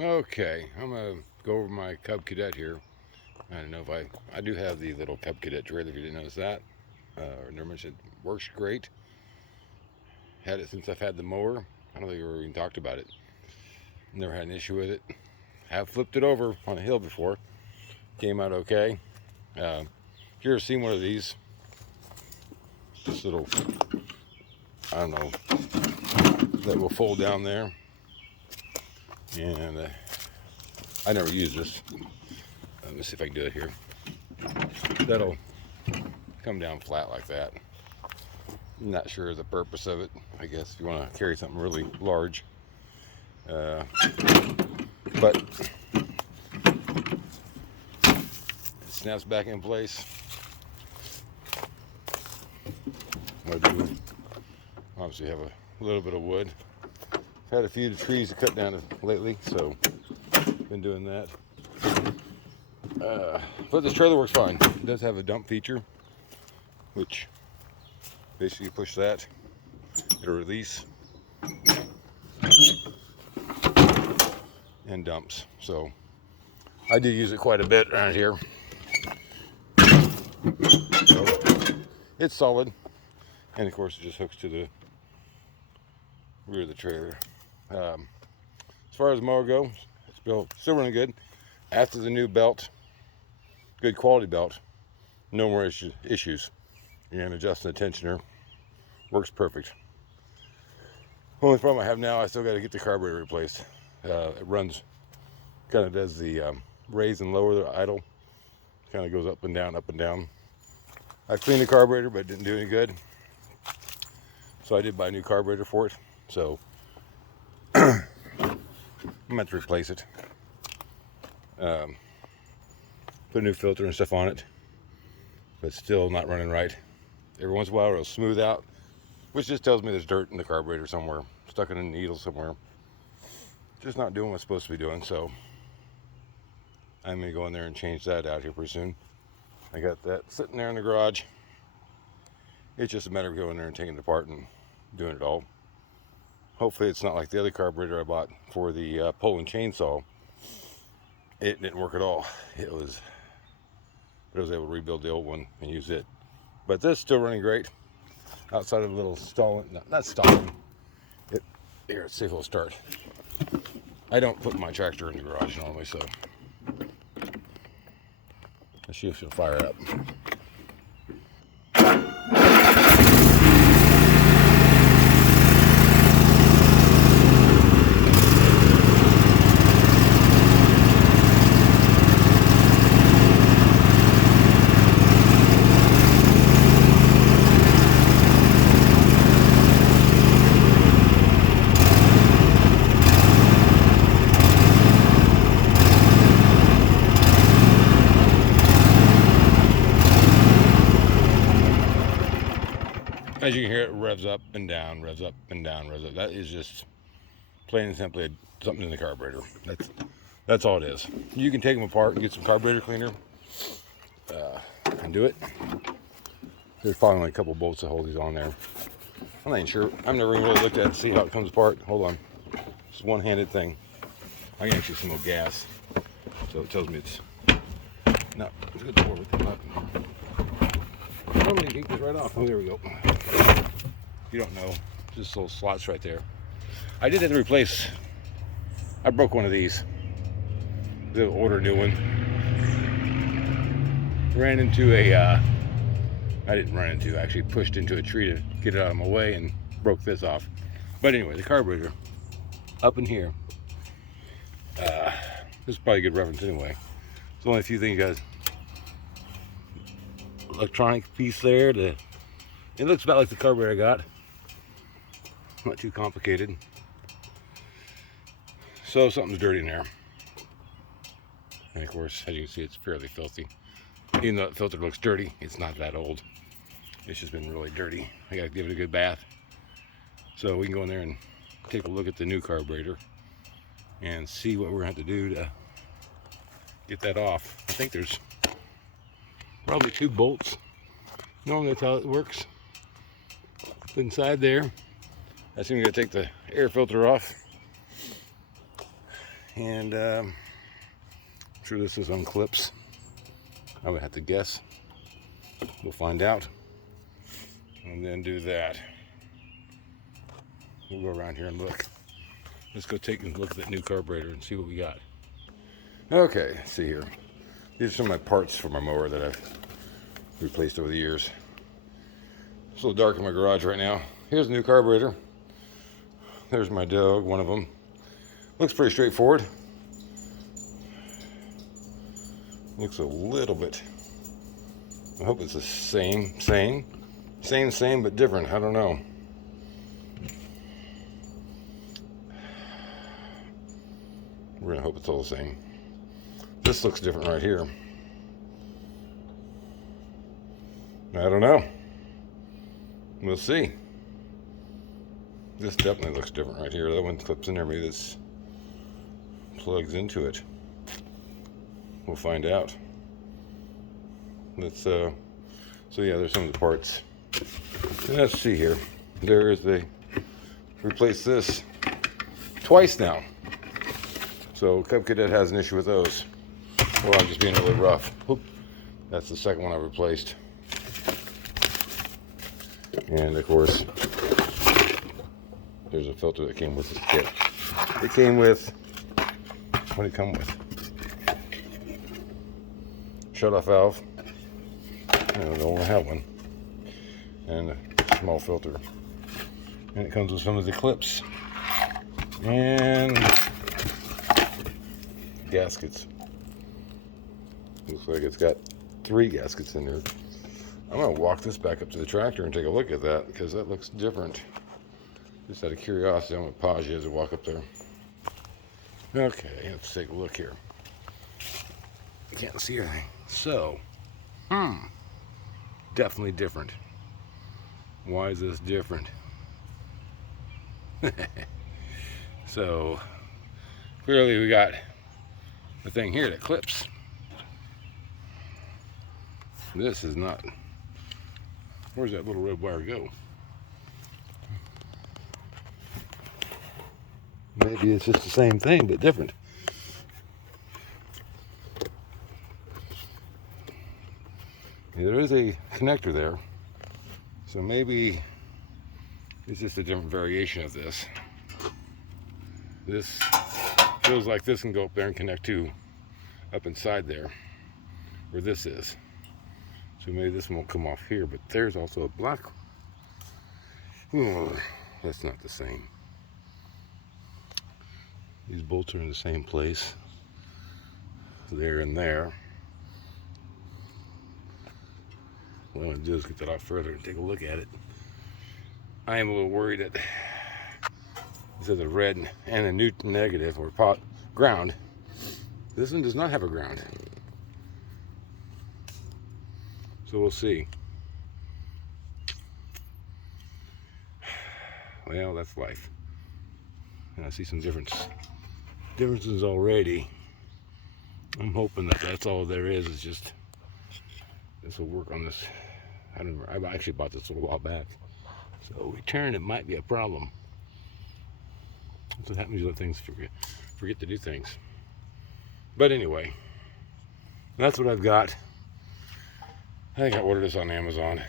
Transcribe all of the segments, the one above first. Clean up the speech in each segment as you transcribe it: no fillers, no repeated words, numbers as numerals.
Okay, I'm gonna go over my Cub Cadet here. I don't know if I do have the little Cub Cadet trailer. If you didn't notice that, or never mentioned, it works great. Had it since I've had the mower. I don't think we ever even talked about it. Never had an issue with it. Have flipped it over on a hill before. Came out okay. If you ever seen one of these, this little, I don't know, that will fold down there, and I never use this. Let me see if I can do it here. That'll come down flat like that. I'm not sure the purpose of it. I guess if you want to carry something really large, but it snaps back in place. I do obviously have a little bit of wood. I've had a few trees to cut down lately, so been doing that. But this trailer works fine. It does have a dump feature, which basically you push that, it'll release and dumps. So I do use it quite a bit around here. So it's solid, and of course it just hooks to the rear of the trailer. As far as the mower goes, it's still running good. After the new belt, good quality belt, no more issues. And adjusting the tensioner works perfect. Only problem I have now, I still got to get the carburetor replaced. It runs, kind of does the raise and lower the idle. Kind of goes up and down, up and down. I cleaned the carburetor, but it didn't do any good. So I did buy a new carburetor for it. So I'm meant to replace it. Put a new filter and stuff on it, but still not running right. Every once in a while it'll smooth out, which just tells me there's dirt in the carburetor somewhere, stuck in a needle somewhere. Just not doing what it's supposed to be doing, so I'm gonna go in there and change that out here pretty soon. I got that sitting there in the garage. It's just a matter of going there and taking it apart and doing it all. Hopefully it's not like the other carburetor I bought for the pulling chainsaw. It didn't work at all. I was able to rebuild the old one and use it. But this is still running great. Outside of a little stalling, not stalling. Here, let's see if it'll start. I don't put my tractor in the garage normally, so let's see if it'll fire up. As you can hear, it revs up and down, revs up and down, revs up. That is just plain and simply something in the carburetor. That's all it is. You can take them apart and get some carburetor cleaner and do it. There's probably only a couple bolts to hold these on there. I'm not even sure. I've never even really looked at it to see how it comes apart. Hold on. It's a one-handed thing. I can actually smell gas, so it tells me it's not. It's a good door with the button. Normally you take this right off. Oh, there we go. You don't know, just little slots right there. I did have to replace. I broke one of these. To order a new one. Ran into a. I didn't run into. I actually pushed into a tree to get it out of my way and broke this off. But anyway, the carburetor up in here. This is probably a good reference anyway. There's only a few things, guys. Electronic piece there. It looks about like the carburetor I got. Not too complicated. So something's dirty in there. And of course, as you can see, it's fairly filthy. Even though the filter looks dirty, it's not that old. It's just been really dirty. I gotta give it a good bath. So we can go in there and take a look at the new carburetor and see what we're gonna have to do to get that off. I think there's probably 2 bolts. Normally that's how it works. Up inside there. I assume you gotta take the air filter off. And I'm sure this is on clips. I would have to guess. We'll find out. And then do that. We'll go around here and look. Let's go take a look at that new carburetor and see what we got. Okay, let's see here. These are some of my parts for my mower that I've replaced over the years. It's a little dark in my garage right now. Here's the new carburetor. There's my dog, one of them. Looks pretty straightforward. Looks a little bit, I hope it's the same, but different. I don't know. We're gonna hope it's all the same. This looks different right here. I don't know. We'll see. This definitely looks different right here. That one clips in there. Maybe this plugs into it. We'll find out. Let's so yeah, there's some of the parts. And let's see here. There is the replace this twice now. So Cub Cadet has an issue with those. Well, I'm just being really rough. Oop. That's the second one I replaced. And of course, there's a filter that came with this kit. It came with, what did it come with? Shut-off valve. I don't only have one. And a small filter. And it comes with some of the clips. And gaskets. Looks like it's got 3 gaskets in there. I'm going to walk this back up to the tractor and take a look at that because that looks different. Just out of curiosity, I'm going to pause you as I walk up there. Okay, let's take a look here. I can't see anything. So, definitely different. Why is this different? So, clearly we got the thing here that clips. This is not. Where's that little red wire go? Maybe it's just the same thing, but different. There is a connector there, so maybe it's just a different variation of this. This feels like this can go up there and connect to up inside there, where this is. So maybe this one won't come off here, but there's also a black. Oh, that's not the same. These bolts are in the same place. There and there. What I'm going to do is get that off further and take a look at it. I am a little worried that this is a red and a neutral negative or pot ground. This one does not have a ground. So we'll see. Well, that's life. And I see some differences already. I'm hoping that that's all there is just this will work on this. I don't remember. I actually bought this a little while back. So return, it might be a problem. That's what happens when things forget to do things. But anyway, that's what I've got. I think I ordered this on Amazon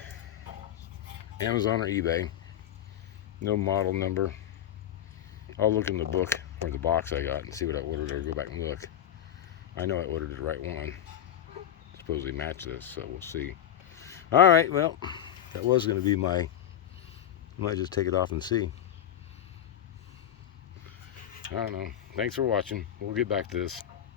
or eBay. No model number. I'll look in the book or the box I got and see what I ordered, or go back and look. I know I ordered the right one. Supposedly match this, so we'll see. All right, well, that was going to be I might just take it off and see. I don't know. Thanks for watching. We'll get back to this.